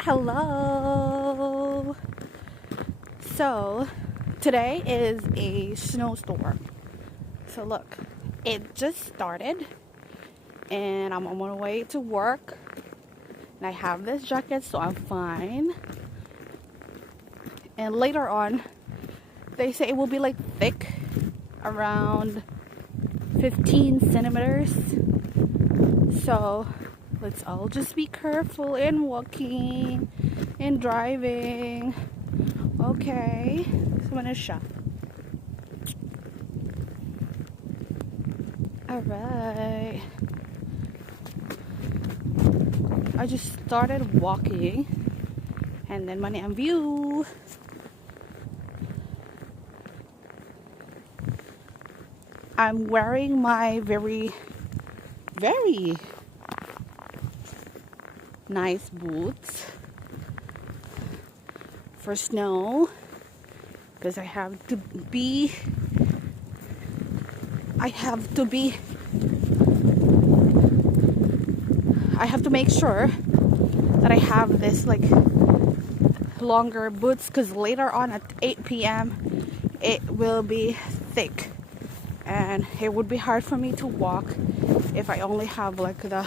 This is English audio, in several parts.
Hello. So today is a snowstorm. So look, it just started and I'm on my way to work. And I have this jacket, so I'm fine. And later on, they say it will be like thick, around 15 centimeters. So let's all just be careful in walking and driving. Okay, so I'm gonna shop. Alright. I just started walking and then money on view. I'm wearing my very nice boots for snow because I have to make sure that I have this like longer boots because later on at 8 p.m. it will be thick and it would be hard for me to walk if I only have like the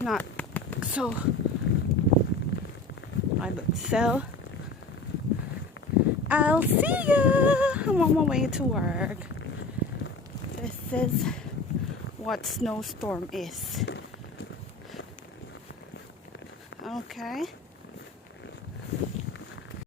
not so my boots. So I'll see ya. I'm on my way to work. This is what snowstorm is. Okay.